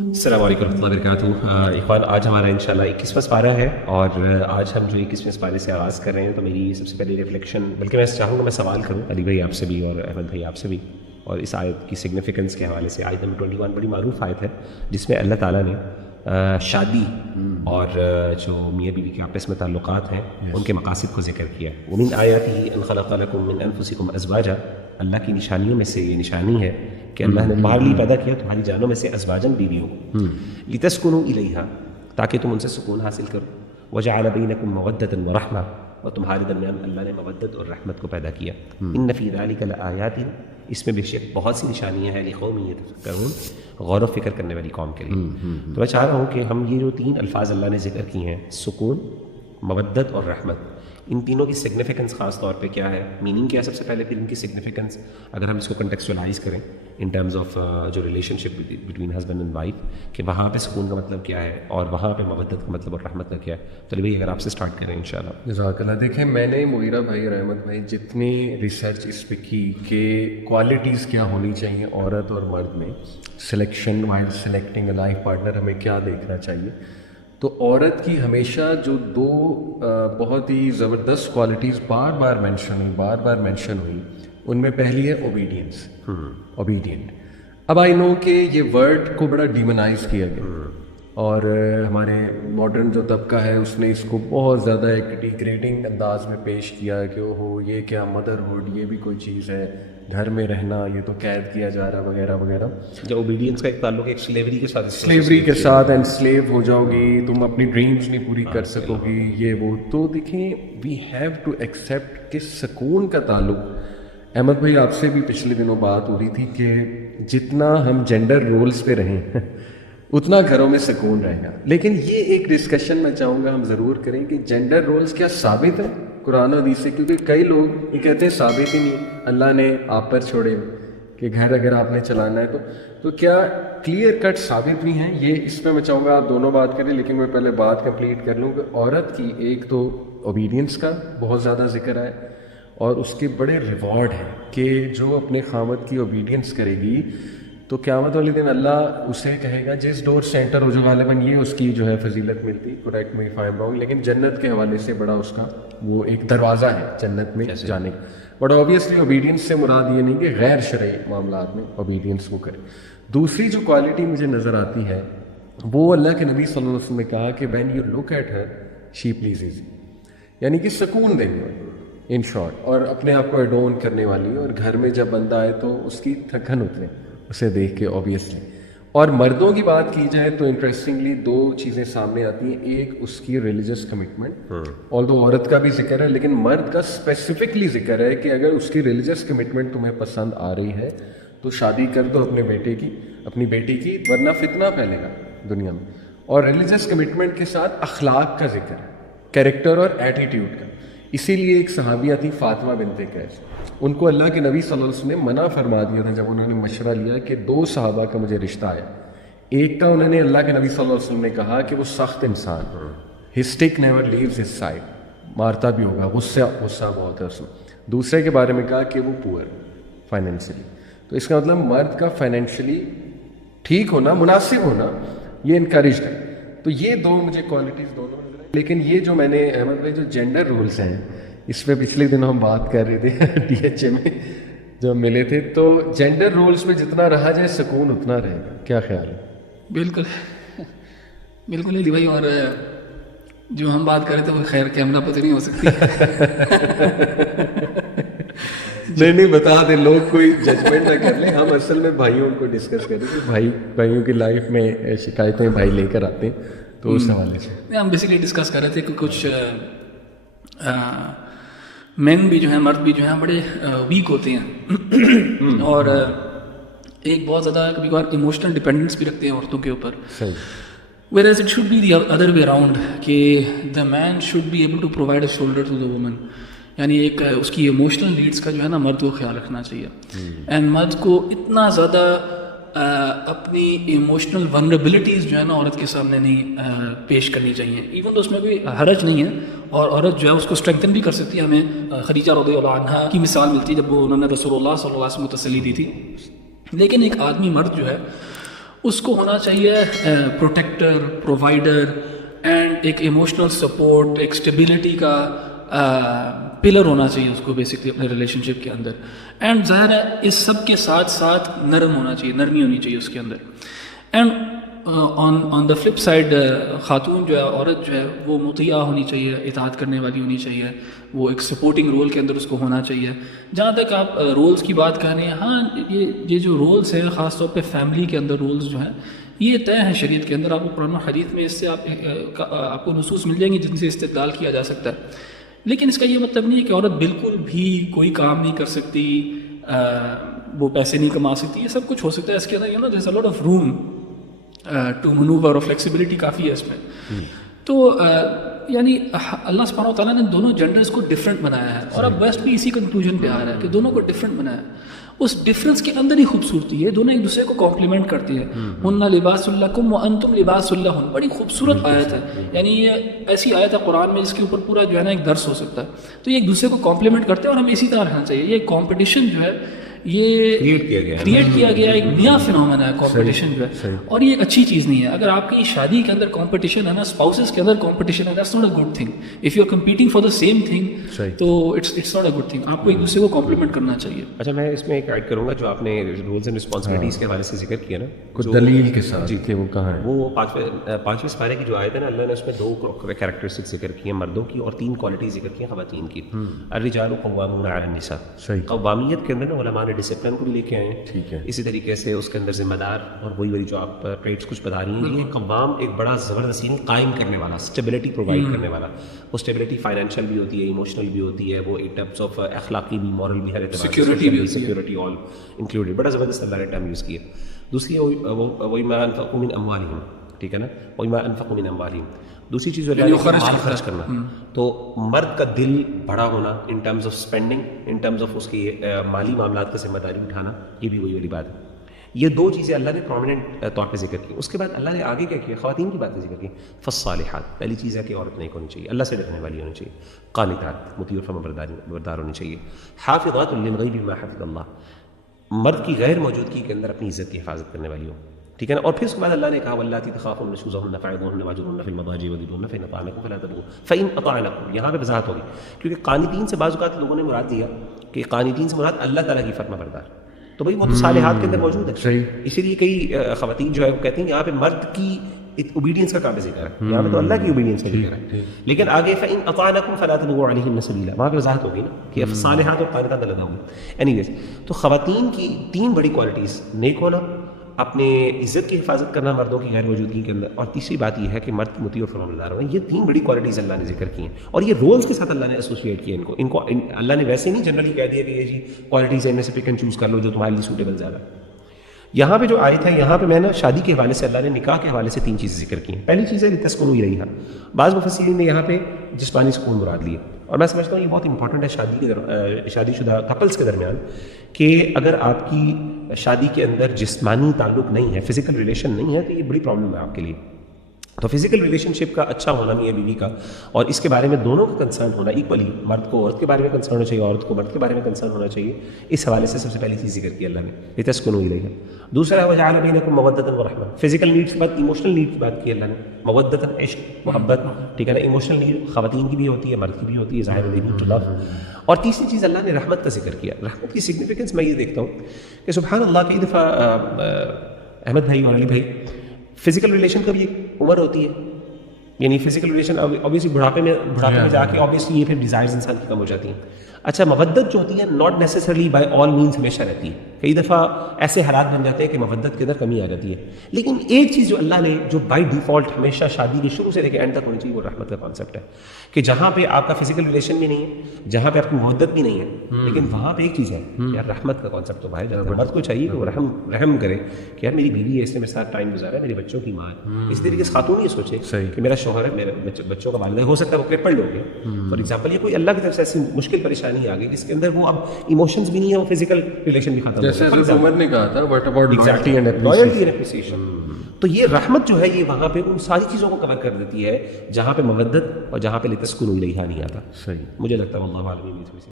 السلام علیکم ورحمۃ اللہ وبرکاتہ۔ اخوان، آج ہمارا انشاءاللہ 21واں پارہ ہے، اور آج ہم جو 21ویں پارے سے آغاز کر رہے ہیں، تو میری سب سے پہلی ریفلیکشن، بلکہ میں چاہوں گا میں سوال کروں علی بھائی آپ سے بھی اور احمد بھائی آپ سے بھی، اور اس آیت کی سگنیفیکنس کے حوالے سے۔ آیت نمبر 21 بڑی معروف آیت ہے جس میں اللہ تعالیٰ نے شادی اور جو میاں بیوی کے آپس میں تعلقات ہیں ان کے مقاصد کو ذکر کیا۔ ومن آیاتہ ان خلق لکم من انفسکم ازواجا، اللہ کی نشانیوں میں سے یہ نشانی ہے کہ اللہ نے تمہارے لیے پیدا کیا تمہاری جانوں میں سے ازواجن بیویوں کو، لتسکنوا الیہا، تاکہ تم ان سے سکون حاصل کرو، وجعل بینکم مودۃ ورحمہ، اور تمہارے درمیان اللہ نے مودت اور رحمت کو پیدا کیا۔ ان فی ذلک لآیات، اس میں بے شک بہت سی نشانیاں ہیں، لقوم یتفکرون، غور و فکر کرنے والی قوم کے لیے۔ تو میں چاہ رہا ہوں کہ ہم یہ جو تین الفاظ اللہ نے ذکر کی ہیں، سکون، مودت اور رحمت، ان تینوں کی سگنیفیکنس خاص طور پہ کیا ہے، میننگ کیا ہے سب سے پہلے، پھر ان کی سگنیفیکنس اگر ہم اس کو کنٹیکسچولائز کریں ان ٹرمز آف جو relation ship between husband and wife, کہ وہاں پہ سکون کا مطلب کیا ہے اور وہاں پہ مودت کا مطلب اور رحمت کا کیا ہے۔ چلیے بھائی اگر آپ سے سٹارٹ کریں انشاءاللہ۔ جزاک اللہ۔ دیکھیں، میں نے مغیرہ بھائی اور احمد بھائی جتنی ریسرچ اس پہ کی کہ کوالٹیز کیا ہونی چاہیے عورت اور مرد میں، selection while selecting a life partner, ہمیں کیا دیکھنا چاہیے، تو عورت کی ہمیشہ جو دو بہت ہی زبردست کوالٹیز بار بار مینشن ہوئی، ان میں پہلی ہے اوبیڈینس، اوبیڈینٹ۔ اب آئی نو کہ یہ ورڈ کو بڑا ڈیمونائز کیا گیا، اور ہمارے ماڈرن جو طبقہ ہے اس نے اس کو بہت زیادہ ایک ڈیگریڈنگ انداز میں پیش کیا کہ اوہو یہ کیا مدرہڈ، یہ بھی کوئی چیز ہے، گھر میں رہنا یہ تو قید کیا جا رہا وغیرہ وغیرہ۔ جو اوبیڈینس کا ایک تعلق ایک سلیوری کے ساتھ، سلیوری کے ساتھ، اینڈ سلیو ہو جاؤ گی، تم اپنی ڈریمز نہیں پوری کر سکو گی، یہ وہ۔ تو دیکھیں، وی ہیو ٹو ایکسیپٹ کہ سکون کا تعلق، احمد بھائی آپ سے بھی پچھلے دنوں بات ہو رہی تھی کہ جتنا ہم جینڈر رولز پہ رہیں اتنا گھروں میں سکون رہے گا۔ لیکن یہ ایک ڈسکشن میں چاہوں گا ہم ضرور کریں کہ جینڈر رولز کیا ثابت ہیں قرآن و حدیث سے، کیونکہ کئی لوگ یہ کہتے ہیں ثابت ہی نہیں، اللہ نے آپ پر چھوڑے کہ گھر اگر آپ نے چلانا ہے تو کیا کلیئر کٹ ثابت بھی ہیں؟ یہ اس میں میں چاہوں گا آپ دونوں بات کریں، لیکن میں پہلے بات کمپلیٹ کر لوں کہ عورت کی ایک تو اوبیڈینس کا بہت زیادہ ذکر ہے، اور اس کے بڑے ریوارڈ ہیں کہ جو اپنے خامد کی اوبیڈینس کرے گی تو قیامت والے دن اللہ اسے کہے گا جس ڈور سے انٹر ہو جو غالباً یہ اس کی جو ہے فضیلت ملتی، correct me if I am wrong, لیکن جنت کے حوالے سے بڑا اس کا وہ ایک دروازہ ہے جنت میں جانے کا۔ بٹ آبویسلی اوبیڈینس سے مراد یہ نہیں کہ غیر شرعی معاملات میں اوبیڈینس وہ کرے۔ دوسری جو کوالٹی مجھے نظر آتی ہے وہ اللہ کے نبی صلی اللہ علیہ وسلم نے کہا کہ when you look at her she pleases, یعنی کہ سکون دیں گے ان شارٹ، اور اپنے آپ کو ایڈون کرنے والی، اور گھر میں جب بندہ آئے تو اس کی تھکن اترے اسے دیکھ کے آبویسلی۔ اور مردوں کی بات کی جائے تو انٹرسٹنگلی دو چیزیں سامنے آتی ہیں، ایک اس کی ریلیجس کمٹمنٹ، آلدو عورت کا بھی ذکر ہے لیکن مرد کا اسپیسیفکلی ذکر ہے کہ اگر اس کی ریلیجس کمٹمنٹ تمہیں پسند آ رہی ہے تو شادی کر دو اپنے بیٹے کی، اپنی بیٹی کی، ورنہ فتنہ پھیلے گا دنیا میں۔ اور ریلیجس کمٹمنٹ کے ساتھ اخلاق کا ذکر ہے، کیریکٹر اور ایٹیٹیوڈ کا۔ اسی لیے ایک صحابیہ تھی فاطمہ بنت قیس، ان کو اللہ کے نبی صلی اللہ علیہ وسلم نے منع فرما دیا تھا جب انہوں نے مشورہ لیا کہ دو صحابہ کا مجھے رشتہ آیا۔ ایک کا انہوں نے اللہ کے نبی صلی اللہ علیہ وسلم نے کہا کہ وہ سخت انسان، his stick never leaves his side, مارتا بھی ہوگا، غصہ بہت ہے اس میں۔ دوسرے کے بارے میں کہا کہ وہ پور فائنینشلی، تو اس کا مطلب مرد کا فائنینشلی ٹھیک ہونا، مناسب ہونا، یہ انکریجڈ ہے۔ تو یہ دو مجھے کوالٹیز دونوں نظر آئی۔ لیکن یہ جو میں نے احمد بھائی جو جینڈر رولز ہیں اس پہ پچھلے دنوں ہم بات کر رہے تھے ڈی ایچ اے میں جب ملے تھے، تو جینڈر رولز میں جتنا رہا جائے سکون اتنا رہے گا، کیا خیال ہے؟ بالکل علی بھائی، اور جو ہم بات کر رہے تھے وہ خیر کیمرہ پتہ نہیں ہو سکتی نہیں بتا دیں، لوگ کوئی ججمنٹ نہ کر لیں، ہم اصل میں بھائیوں کو ڈسکس کریں کہ بھائیوں کی لائف میں شکایتیں بھائی لے کر آتے ہیں، تو اس حوالے سے ہم بیسیکلی ڈسکس کر رہے تھے کہ کچھ مین بھی جو ہیں، مرد بھی جو ہیں بڑے ویک ہوتے ہیں، اور ایک بہت زیادہ کبھی کبھار ایموشنل ڈپینڈنس بھی رکھتے ہیں عورتوں کے اوپر، whereas it should be the other way around کہ the man should be able to provide a shoulder to the woman، یعنی ایک اس کی ایموشنل نیڈس کا جو ہے نا مرد کو خیال رکھنا چاہیے، اینڈ مرد کو اتنا زیادہ اپنی ایموشنل ونربلٹیز جو ہے نا عورت کے سامنے نہیں پیش کرنی چاہیے، ایون تو اس میں کوئی حرج نہیں ہے، اور عورت جو ہے اس کو اسٹرینتھن بھی کر سکتی ہے۔ ہمیں خدیجہ رضی اللہ عنہا کی مثال ملتی ہے جب وہ انہوں نے رسول اللہ صلی اللہ علیہ وسلم کو تسلی دی تھی۔ لیکن ایک آدمی مرد جو ہے اس کو ہونا چاہیے پروٹیکٹر، پرووائڈر اینڈ ایک ایموشنل سپورٹ، ایک اسٹیبلٹی کا پلر ہونا چاہیے اس کو بیسکلی اپنے ریلیشن شپ کے اندر. اینڈ ظاہر ہے اس سب کے ساتھ ساتھ نرم ہونا چاہیے، نرمی ہونی چاہیے اس کے اندر. And on the flip side خاتون جو ہے، عورت جو ہے، وہ مطیع ہونی چاہیے، اطاعت کرنے والی ہونی چاہیے، وہ ایک سپورٹنگ رول کے اندر اس کو ہونا چاہیے. جہاں تک آپ رولز کی بات کر رہے ہیں، ہاں یہ جو رولز ہیں خاص طور پہ فیملی کے اندر رولز جو ہیں یہ طے ہیں شریعت کے اندر. آپ کو قرآن و حدیث میں اس سے آپ کو نصوص مل جائیں گے جن سے استدلال کیا جا سکتا ہے. لیکن اس کا یہ مطلب نہیں ہے کہ عورت بالکل بھی کوئی کام نہیں کر سکتی، وہ پیسے نہیں کما سکتی. یہ سب کچھ ہو سکتا ہے اس کے اندر. There is a lot of room to manoeuvre اور فلیکسیبلٹی کافی ہے اس میں. تو یعنی اللہ سبحانہ و تعالیٰ نے دونوں جینڈرز کو ڈفرینٹ بنایا ہے، اور اب ویسٹ بھی اسی کنکلوژن پہ آ رہا ہے کہ دونوں کو ڈفرینٹ بنایا ہے. اس ڈفرینس کے اندر ہی خوبصورتی ہے، دونوں ایک دوسرے کو کمپلیمنٹ کرتی ہے. ہن لباس لکم وانتم لباس لہن، بڑی خوبصورت آیت ہے. یعنی یہ ایسی آیت ہے قرآن میں جس کے اوپر پورا جو ہے نا ایک درس ہو سکتا ہے. تو یہ ایک دوسرے کو کمپلیمنٹ کرتے ہیں اور ہمیں اسی طرح رہنا چاہیے. یہ کمپٹیشن جو ہے یہ کریٹ کیا گیا ایک نیا فنومنا ہے کمپٹیشن جو ہے، اور یہ ایک اچھی چیز نہیں ہے. اگر آپ کی شادی کے اندر کمپٹیشن ہے نا، اسپاؤسز کے اندر کمپٹیشن ہے، that's not a good thing. If you are competing for the same thing تو it's not a good thing. آپ کو ایک دوسرے کو کمپلیمنٹ کرنا چاہیے. اچھا، میں اس میں ایک ایڈ کروں گا جو آپ نے رولز اینڈ رسپانسبلٹیز کے حوالے سے ذکر کیا نا، کچھ دلیل کے ساتھ کہ وہ کہاں ہے. وہ پانچویں سپارے کی جو آیت ہے نا، اللہ نے اس میں 2 کیریکٹرسٹکس ذکر کی ہیں مردوں کی، اور 3 کوالٹیز ذکر کی ہیں خواتین کی. الرجال قوامون علی النساء. قوامیت کے اندر نا علماء نے ڈسپلن کو بھی لے کے آئے ہیں. ٹھیک ہے. اسی طریقے سے اس کے اندر ذمہ دار اور وہی والی جو آپ ٹریٹس کچھ بتا رہی ہیں، یہ قوام ایک بڑا زبردست قائم کرنے والا، اسٹیبلٹی پرووائڈ کرنے والا. وہ اسٹیبلٹی فائنینشیل بھی ہوتی ہے، ایموشنل بھی ہوتی ہے، وہ ان ٹرمس آف اخلاقی بھی، مورل بھی، ہر اعتبار سے سیکورٹی آل انکلوڈیڈ. بڑا زبردست اللہ نے ٹرم یوز کیا. دوسری وَمَا أَنفَقُوا مِنْ أَمْوَالِهِمْ، ٹھیک ہے نا، وَمَا أَنفَقُوا مِنْ أَمْوَالِهِمْ. دوسری چیز مال خرچ کرنا. تو مرد کا دل بڑا ہونا in terms of spending, in terms of اس کی مالی معاملات کا ذمہ داری اٹھانا، یہ بھی وہی والی بات ہے. یہ 2 چیزیں اللہ نے پرومیننٹ طور پہ ذکر کی. اس کے بعد اللہ نے آگے کیا کیا؟ خواتین کی باتیں ذکر کی. فالصالحات، پہلی چیز ہے کہ عورت نیک ہونی چاہیے، اللہ سے ڈرنے والی ہونی چاہیے. قانتات، مطیع اور فرمانبردار ہونی چاہیے. حافظات للغیب بما حفظ اللہ، مرد کی غیر موجودگی کے اندر اپنی عزت کی حفاظت کرنے والی ہو، ٹھیک ہے نا. اور پھر اس کے بعد اللہ نے کہا واللاتی تخافون نشوزهن فعظوهن واهجروهن في المضاجع واضربوهن فإن أطعنكم فلا تبغوا فإن أطعنكم. یہاں پہ وضاحت ہوگی کیونکہ قانتین سے بعض اوقات لوگوں نے مراد دیا کہ قانتین سے مراد اللہ تعالیٰ کی فرما بردار، تو بھائی وہ تو صالحات کے اندر موجود ہے. صحیح. اسی لیے کئی خواتین جو ہے وہ کہتی ہیں یہاں پہ مرد کی اوبیڈینس کا کام ذکر ہے، یہاں پہ تو اللہ کی اوبیڈینس کا ذکر ہے. لیکن آگے فإن أطعنكم فلا تبغوا عليهن سبيلا، وہاں پہ وضاحت ہوگی نا کہ صالحات اور قانتات علیحدہ ہوگی. اینی ویز، تو خواتین کی 3 بڑی کوالٹیز، نیک ہونا، اپنے عزت کی حفاظت کرنا مردوں کی غیر موجودگی کے اندر، اور تیسری بات یہ ہے کہ مرد مطیع اور فرمانبردار ہونا. یہ 3 بڑی کوالٹیز اللہ نے ذکر کی ہیں، اور یہ رولز کے ساتھ اللہ نے ایسوسیٹ کیا ان کو اللہ نے ویسے نہیں جنرلی کہہ دیا کہ یہ جی کوالٹیز ان میں سے پک اینڈ چوز کر لو جو تمہارے لیے سوٹیبل زیادہ. یہاں پہ جو آیت ہے، یہاں پہ میں نے شادی کے حوالے سے اللہ نے نکاح کے حوالے سے 3 چیزیں ذکر کی ہیں. پہلی چیز ہے لتسکنوا الیہا. بعض مفسرین نے یہاں پہ جسمانی سکون مراد لیے، اور میں سمجھتا ہوں یہ بہت امپورٹنٹ ہے شادی شدہ کپلس کے درمیان، کہ اگر آپ کی شادی کے اندر جسمانی تعلق نہیں ہے، فزیکل ریلیشن نہیں ہے، تو یہ بڑی پرابلم ہے آپ کے لیے. تو فزیکل ریلیشن شپ کا اچھا ہونا میاں بیوی کا، اور اس کے بارے میں دونوں کا کنسرن ہونا ایکولی، مرد کو عورت کے بارے میں کنسرن ہونا چاہیے، عورت کو مرد کے بارے میں کنسرن ہونا چاہیے. اس حوالے سے سب سے پہلی چیز ذکر کی اللہ نے، لتسکنوا الیہا. دوسرا ہے وجعل بینکم مودۃ ورحمۃ. فزیکل نیڈس کے بعد ایموشنل نیڈس کی بات کی اللہ نے، مودۃ عشق محبت، ٹھیک ہے نا. ایموشنل نیڈ خواتین کی بھی ہوتی ہے، مرد کی بھی ہوتی ہے، ظاہر ہے ٹو لو. اور تیسری چیز اللہ نے رحمت کا ذکر کیا. رحمت کی سگنیفیکنس میں یہ دیکھتا ہوں کہ سبحان اللہ، کئی دفعہ احمد بھائی اور علی بھائی، فزیکل ریلیشن کا بھی ایک عمر ہوتی ہے، یعنی فزیکل ریلیشن اوبیسلی بڑھاپے میں جا کے اوبیسلی یہ پھر ڈیزائرز انسان کی کم ہو جاتی ہیں. اچھا، مودت جو ہوتی ہے not necessarily by all means ہمیشہ رہتی ہے. کئی دفعہ ایسے حالات بن جاتے ہیں کہ مودت کے اندر کمی آ جاتی ہے. لیکن ایک چیز جو اللہ نے جو بائی ڈیفالٹ ہمیشہ شادی کے شروع سے لے کے اینڈ تک ہونی چاہیے، وہ رحمت کا کانسیپٹ ہے. کہ جہاں پہ آپ کا فزیکل ریلیشن بھی نہیں ہے، جہاں پہ آپ کی مودت بھی نہیں ہے، لیکن وہاں پہ ایک چیز ہے یار، رحمت کا کانسیپٹ تو باہر جاتا ہے. مرد کو چاہیے کہ وہ رحم کرے کہ یار میری بیوی ہے، اس نے میرے ساتھ ٹائم گزارا ہے، میرے بچوں کی ماں ہے. اسی طریقے سے خاتون یہ سوچے کہ میرا شوہر ہے، میرے بچوں کا والد ہے. ہو سکتا ہے وہ کرپل لوگ ہیں فار ایگزامپل، یہ کوئی اللہ کی طرف سے ایسی مشکل پریشانی آ گئی جس کے اندر وہ اب ایموشنز بھی نہیں ہے، وہ فزیکل ریلیشن بھی ختم ہو گیا. جیسے عمر نے کہا تھا bit about loyalty and appreciation. تو یہ رحمت جو ہے یہ وہاں پہ ان ساری چیزوں کو کور کر دیتی ہے جہاں پہ مودت اور جہاں پہ لتسکنوا الیہا نہیں آتا. صحیح، مجھے لگتا ہے واللہ عالم.